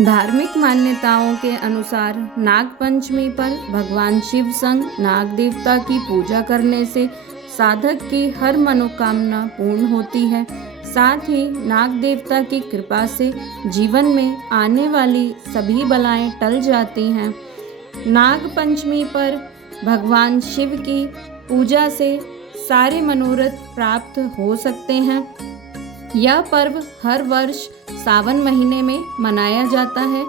धार्मिक मान्यताओं के अनुसार नाग पंचमी पर भगवान शिव संग नाग देवता की पूजा करने से साधक की हर मनोकामना पूर्ण होती है। साथ ही नाग देवता की कृपा से जीवन में आने वाली सभी बलाएं टल जाती हैं। नाग पंचमी पर भगवान शिव की पूजा से सारे मनोरथ प्राप्त हो सकते हैं। यह पर्व हर वर्ष सावन महीने में मनाया जाता है।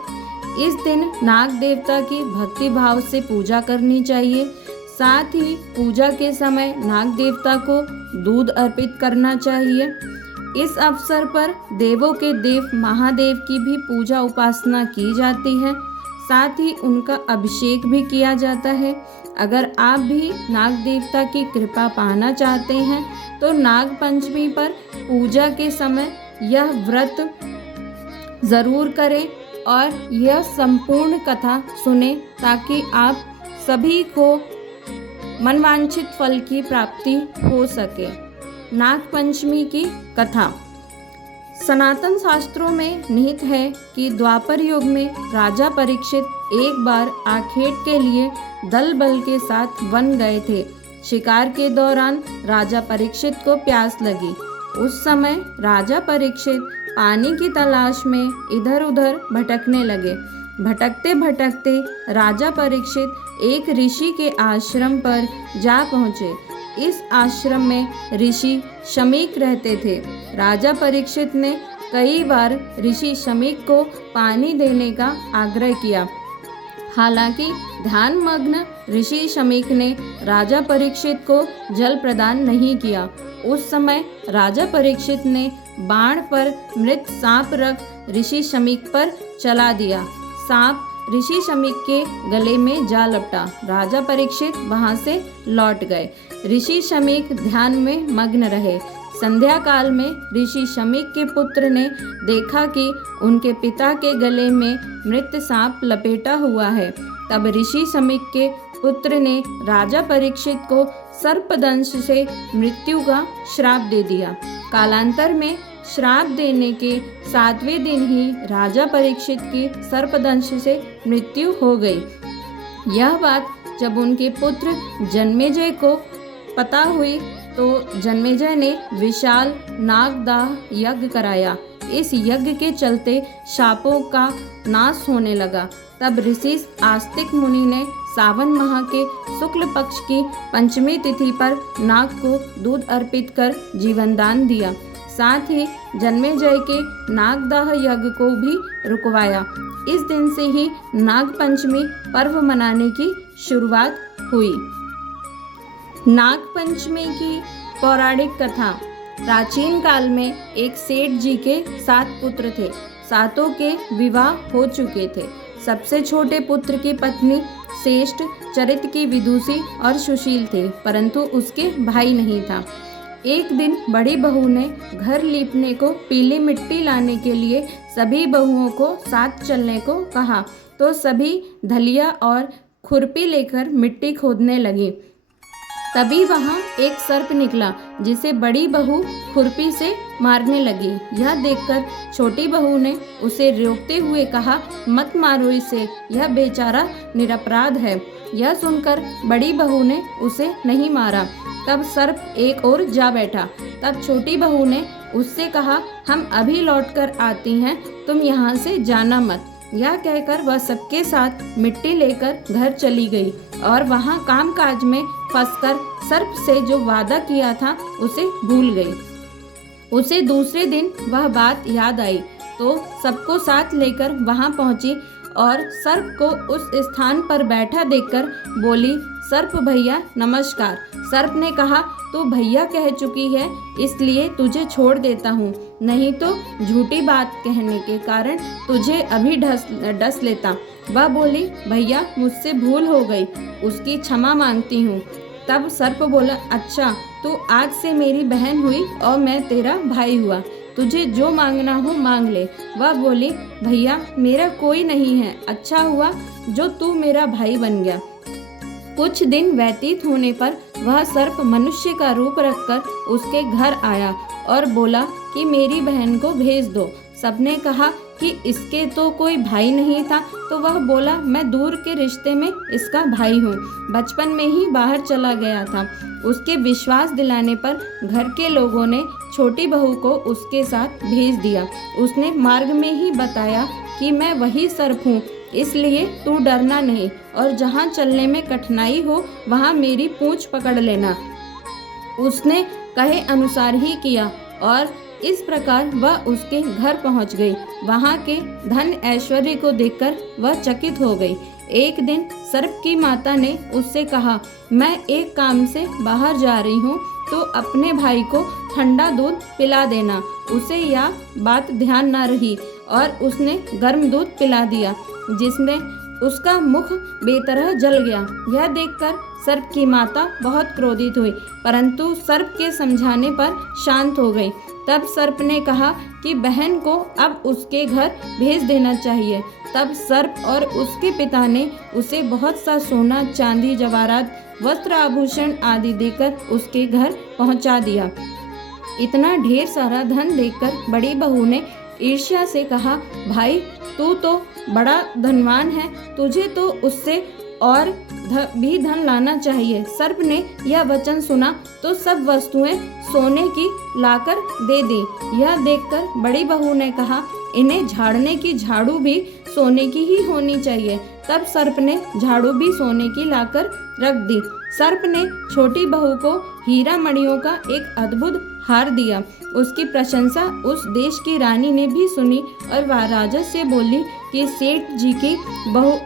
इस दिन नाग देवता की भक्ति भाव से पूजा करनी चाहिए। साथ ही पूजा के समय नाग देवता को दूध अर्पित करना चाहिए। इस अवसर पर देवों के देव महादेव की भी पूजा उपासना की जाती है। साथ ही उनका अभिषेक भी किया जाता है। अगर आप भी नाग देवता की कृपा पाना चाहते हैं तो नाग पंचमी पर पूजा के समय यह व्रत ज़रूर करें और यह संपूर्ण कथा सुने ताकि आप सभी को मनवांछित फल की प्राप्ति हो सके। नाग पंचमी की कथा सनातन शास्त्रों में निहित है कि द्वापर युग में राजा परीक्षित एक बार आखेट के लिए दल बल के साथ वन गए थे। शिकार के दौरान राजा परीक्षित को प्यास लगी। उस समय राजा परीक्षित पानी की तलाश में इधर उधर भटकने लगे। भटकते भटकते राजा परीक्षित एक ऋषि के आश्रम पर जा पहुँचे। इस आश्रम में ऋषि शमीक रहते थे। राजा परीक्षित ने कई बार ऋषि शमीक को पानी देने का आग्रह किया। हालांकि ध्यानमग्न ऋषि शमीक ने राजा परीक्षित को जल प्रदान नहीं किया। उस समय राजा परीक्षित ने बाण पर मृत सांप रख ऋषि शमीक पर चला दिया। सांप ऋषि शमीक के गले में जा लपटा। राजा परीक्षित वहां से लौट गए। ऋषि शमीक ध्यान में मग्न रहे। संध्या काल में ऋषि शमीक के पुत्र ने देखा कि उनके पिता के गले में मृत सांप लपेटा हुआ है। तब ऋषि शमीक के पुत्र ने राजा परीक्षित को सर्पदंश से मृत्यु का श्राप दे दिया। कालांतर में श्राप देने के 7वें दिन ही राजा परीक्षित की सर्पदंश से मृत्यु हो गई। यह बात जब उनके पुत्र जन्मेजय को पता हुई तो जन्मेजय ने विशाल नागदाह यज्ञ कराया। इस यज्ञ के चलते शापों का नाश होने लगा। तब ऋषि आस्तिक मुनि ने सावन माह के शुक्ल पक्ष की पंचमी तिथि पर नाग को दूध अर्पित कर जीवनदान दिया। साथ ही जन्मेजय के नागदाह यज्ञ को भी रुकवाया। इस दिन से ही नाग पंचमी पर्व मनाने की शुरुआत हुई। नाग पंचमी की पौराणिक कथा प्राचीन काल में एक सेठ जी के 7 पुत्र थे। सातों के विवाह हो चुके थे। सबसे छोटे पुत्र की पत्नी श्रेष्ठ चरित्र की विदुषी और सुशील थे, परंतु उसके भाई नहीं था। एक दिन बड़ी बहू ने घर लीपने को पीली मिट्टी लाने के लिए सभी बहुओं को साथ चलने को कहा तो सभी धलिया और खुरपी लेकर मिट्टी खोदने लगी। तभी वहां एक सर्प निकला जिसे बड़ी बहू खुरपी से मारने लगी। यह देखकर छोटी बहू ने उसे रोकते हुए कहा, मत मारो इसे, यह बेचारा निरपराध है। यह सुनकर बड़ी बहू ने उसे नहीं मारा। तब सर्प एक ओर जा बैठा। तब छोटी बहू ने उससे कहा, हम अभी लौटकर आती हैं, तुम यहाँ से जाना मत। यह कहकर वह सबके साथ मिट्टी लेकर घर चली गई और वहाँ कामकाज में फंसकर सर्प से जो वादा किया था उसे भूल गई। उसे दूसरे दिन वह बात याद आई तो सबको साथ लेकर वहाँ पहुँची और सर्प को उस स्थान पर बैठा देखकर बोली, सर्प भैया नमस्कार। सर्प ने कहा, तू भैया कह चुकी है इसलिए तुझे छोड़ देता हूँ, नहीं तो झूठी बात कहने के कारण तुझे अभी डस लेता। वह बोली, भैया मुझसे भूल हो गई, उसकी क्षमा मांगती हूँ। तब सर्प बोला, अच्छा तू आज से मेरी बहन हुई और मैं तेरा भाई हुआ, तुझे जो मांगना हो मांग ले। वह बोली, भैया मेरा कोई नहीं है, अच्छा हुआ जो तू मेरा भाई बन गया। कुछ दिन व्यतीत होने पर वह सर्प मनुष्य का रूप रखकर उसके घर आया और बोला कि मेरी बहन को भेज दो। सबने कहा कि इसके तो कोई भाई नहीं था, तो वह बोला, मैं दूर के रिश्ते में इसका भाई हूँ, बचपन में ही बाहर चला गया था। उसके विश्वास दिलाने पर घर के लोगों ने छोटी बहू को उसके साथ भेज दिया। उसने मार्ग में ही बताया कि मैं वही सर्प हूँ, इसलिए तू डरना नहीं, और जहाँ चलने में कठिनाई हो वहाँ मेरी पूंछ पकड़ लेना। उसने कहे अनुसार ही किया और इस प्रकार वह उसके घर पहुंच गई। वहां के धन ऐश्वर्य को देखकर वह चकित हो गई। एक दिन सर्प की माता ने उससे कहा, मैं एक काम से बाहर जा रही हूँ, तो अपने भाई को ठंडा दूध पिला देना। उसे यह बात ध्यान न रही और उसने गर्म दूध पिला दिया, जिसमें उसका मुख बेतरह जल गया। यह देखकर सर्प की माता बहुत क्रोधित हुई, परंतु सर्प के समझाने पर शांत हो गई। तब सर्प ने कहा कि बहन को अब उसके घर भेज देना चाहिए। तब सर्प और उसके पिता ने उसे बहुत सा सोना, चांदी, जवाहरात, वस्त्र, आभूषण आदि देकर उसके घर पहुंचा दिया। इतना ढेर सारा धन देखकर बड़ी बहू ने ईर्ष्या से कहा, भाई तू तो बड़ा धनवान है, तुझे तो उससे और भी धन लाना चाहिए। सर्प ने यह वचन सुना तो सब वस्तुएं सोने की लाकर दे दी। यह देखकर बड़ी बहू ने कहा, इन्हें झाड़ने की झाड़ू भी सोने की ही होनी चाहिए। तब सर्प ने झाड़ू भी सोने की लाकर रख दी। सर्प ने छोटी बहू को हीरा मणियों का एक अद्भुत हार दिया। उसकी प्रशंसा उस देश की रानी ने भी सुनी और वह राजा से बोली कि सेठ जी की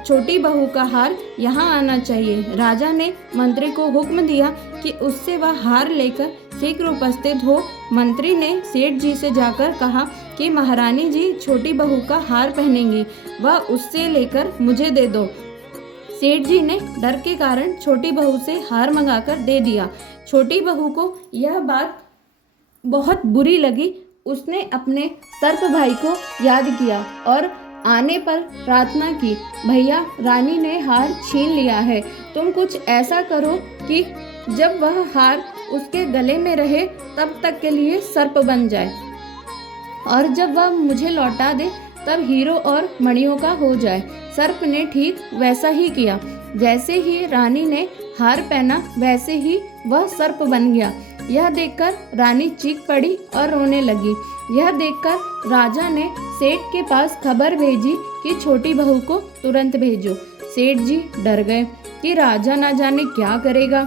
छोटी बहू का हार यहाँ आना चाहिए। राजा ने मंत्री को हुक्म दिया कि उससे वह हार लेकर शीघ्र उपस्थित हो। मंत्री ने सेठ जी से जाकर कहा कि महारानी जी छोटी बहू का हार पहनेंगी, वह उससे लेकर मुझे दे दो। सेठ जी ने डर के कारण छोटी बहू से हार मंगाकर दे दिया। छोटी बहू को यह बात बहुत बुरी लगी। उसने अपने सर्प भाई को याद किया और आने पर प्रार्थना की, भैया रानी ने हार छीन लिया है, तुम कुछ ऐसा करो कि जब वह हार उसके गले में रहे तब तक के लिए सर्प बन जाए, और जब वह मुझे लौटा दे तब हीरो और मणियों का हो जाए। सर्प ने ठीक वैसा ही किया। जैसे ही रानी ने हार पहना वैसे ही वह सर्प बन गया। यह देखकर रानी चीख पड़ी और रोने लगी। यह देखकर राजा ने सेठ के पास खबर भेजी कि छोटी बहू को तुरंत भेजो। सेठ जी डर गए कि राजा ना जाने क्या करेगा।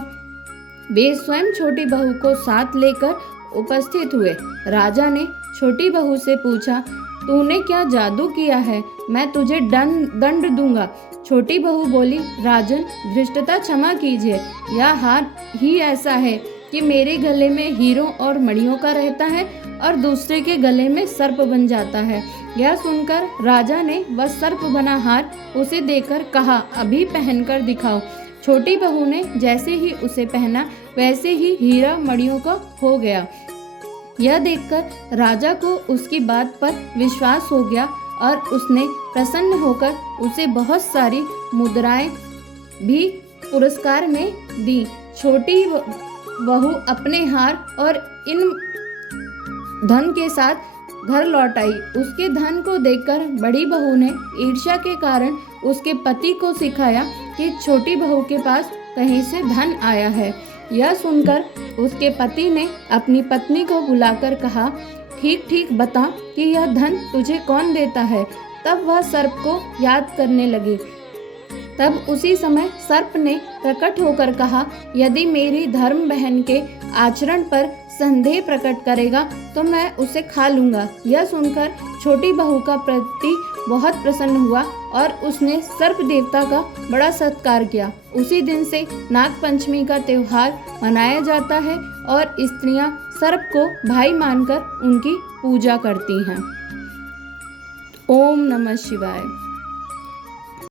वे स्वयं छोटी बहू को साथ लेकर उपस्थित हुए। राजा ने छोटी बहू से पूछा, तूने क्या जादू किया है? मैं तुझे दंड दूंगा। छोटी बहू बोली, राजन धृष्टता क्षमा कीजिए, यह हार ही ऐसा है कि मेरे गले में हीरों और मणियों का रहता है और दूसरे के गले में सर्प बन जाता है। यह सुनकर राजा ने वह सर्प बना हार उसे देकर कहा, अभी पहनकर दिखाओ। छोटी बहू ने जैसे ही उसे पहना वैसे ही हीरा मणियों का हो गया। यह देखकर राजा को उसकी बात पर विश्वास हो गया और उसने प्रसन्न होकर उसे बहुत सारी मुद्राएं भी पुरस्कार में दी। छोटी बहू अपने हार और इन धन के साथ घर लौट आई। उसके धन को देखकर बड़ी बहू ने ईर्ष्या के कारण उसके पति को सिखाया कि छोटी बहू के पास कहीं से धन आया है। यह सुनकर उसके पति ने अपनी पत्नी को बुलाकर कहा, ठीक ठीक बता कि यह धन तुझे कौन देता है। तब वह सर्प को याद करने लगी। तब उसी समय सर्प ने प्रकट होकर कहा, यदि मेरी धर्म बहन के आचरण पर संदेह प्रकट करेगा तो मैं उसे खा लूँगा। यह सुनकर छोटी बहू का पति बहुत प्रसन्न हुआ और उसने सर्प देवता का बड़ा सत्कार किया। उसी दिन से नाग पंचमी का त्यौहार मनाया जाता है और स्त्रियां सर्प को भाई मानकर उनकी पूजा करती हैं। ओम नमः शिवाय।